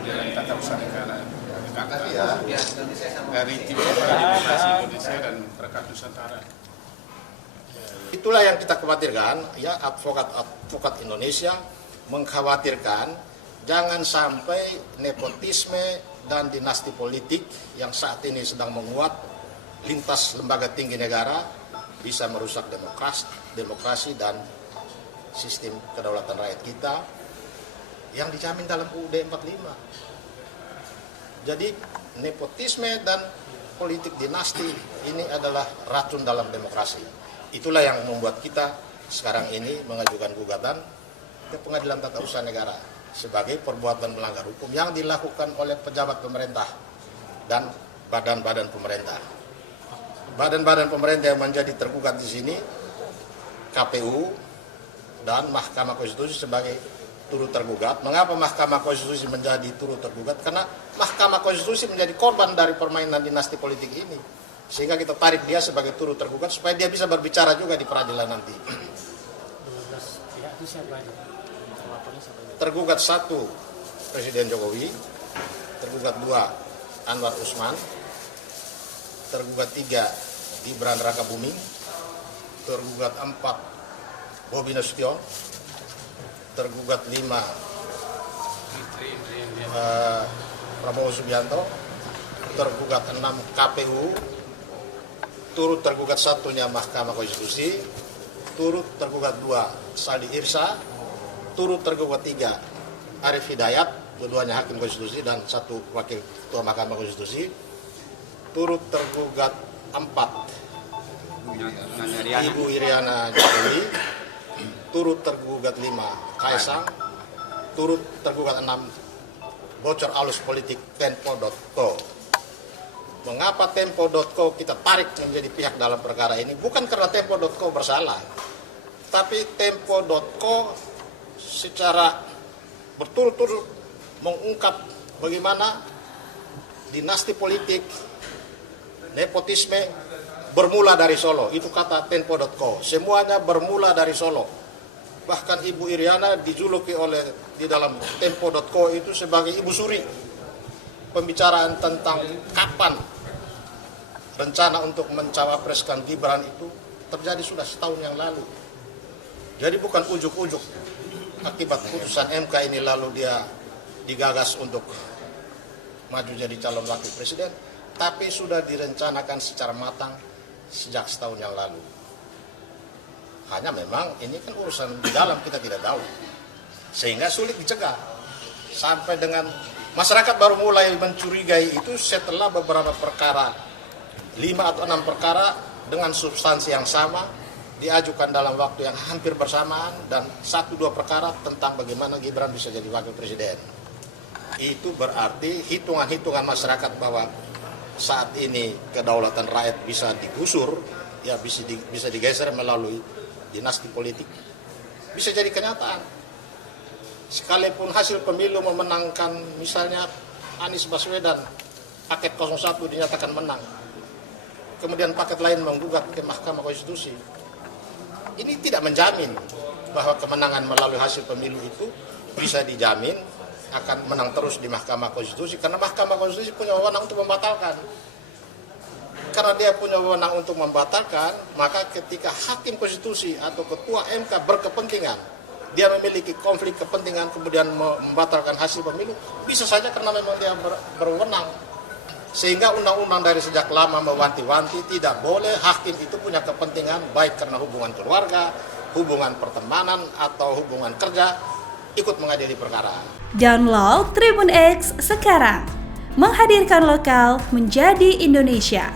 Pengadilan Tata Usaha Negara dari tim Demokrasi Indonesia dan Perkat Nusantara. Itulah yang kita khawatirkan, ya, advokat Indonesia mengkhawatirkan jangan sampai nepotisme dan dinasti politik yang saat ini sedang menguat lintas lembaga tinggi negara bisa merusak demokrasi dan sistem kedaulatan rakyat kita yang dijamin dalam UUD 45. Jadi nepotisme dan politik dinasti ini adalah racun dalam demokrasi. Itulah yang membuat kita sekarang ini mengajukan gugatan ke Pengadilan Tata Usaha Negara sebagai perbuatan melanggar hukum yang dilakukan oleh pejabat pemerintah dan badan-badan pemerintah. Badan-badan pemerintah yang menjadi tergugat di sini KPU dan Mahkamah Konstitusi sebagai turut tergugat. Mengapa Mahkamah Konstitusi menjadi turut tergugat? Karena Mahkamah Konstitusi menjadi korban dari permainan dinasti politik ini. Sehingga kita tarik dia sebagai turut tergugat supaya dia bisa berbicara juga di peradilan nanti. Tergugat 1 Presiden Jokowi, tergugat 2 Anwar Usman, tergugat 3 Gibran Rakabuming, tergugat 4 Bobi Nasution, tergugat 5 Prabowo Subianto, tergugat 6 KPU, turut tergugat 1-nya Mahkamah Konstitusi, turut tergugat 2 Saldi Irsa, turut tergugat 3 Arief Hidayat, dua-duanya hakim konstitusi dan 1 wakil ketua Mahkamah Konstitusi, turut tergugat 4 Ibu Iriana Jokowi, turut tergugat 5 Kaisang, turut tergugat 6 bocor alus politik Tempo.co. Mengapa Tempo.co kita tarik menjadi pihak dalam perkara ini? Bukan karena Tempo.co bersalah, tapi Tempo.co secara berturut-turut mengungkap bagaimana dinasti politik, nepotisme bermula dari Solo. Itu kata Tempo.co. Semuanya bermula dari Solo. Bahkan Ibu Iriana dijuluki di dalam Tempo.co itu sebagai Ibu Suri. Pembicaraan tentang kapan rencana untuk mencawapreskan Gibran itu terjadi sudah setahun yang lalu. Jadi bukan ujuk-ujuk akibat putusan MK ini lalu dia digagas untuk maju jadi calon wakil presiden, tapi sudah direncanakan secara matang sejak setahun yang lalu. Hanya memang ini kan urusan di dalam kita tidak tahu, sehingga sulit dicegah. Sampai dengan masyarakat baru mulai mencurigai itu setelah beberapa perkara, 5 atau 6 perkara dengan substansi yang sama diajukan dalam waktu yang hampir bersamaan dan 1-2 perkara tentang bagaimana Gibran bisa jadi wakil presiden. Itu berarti hitungan-hitungan masyarakat bahwa saat ini kedaulatan rakyat bisa digusur, ya bisa digeser melalui dinasti politik, bisa jadi kenyataan. Sekalipun hasil pemilu memenangkan misalnya Anies Baswedan, paket 01 dinyatakan menang, kemudian paket lain menggugat ke Mahkamah Konstitusi, ini tidak menjamin bahwa kemenangan melalui hasil pemilu itu bisa dijamin akan menang terus di Mahkamah Konstitusi, karena Mahkamah Konstitusi punya wewenang untuk membatalkan. Karena dia punya wewenang untuk membatalkan, maka ketika hakim konstitusi atau ketua MK berkepentingan, dia memiliki konflik kepentingan kemudian membatalkan hasil pemilu, bisa saja karena memang dia berwenang. Sehingga undang-undang dari sejak lama mewanti-wanti tidak boleh hakim itu punya kepentingan baik karena hubungan keluarga, hubungan pertemanan atau hubungan kerja ikut mengadili perkara. Download Tribun X sekarang, menghadirkan lokal menjadi Indonesia.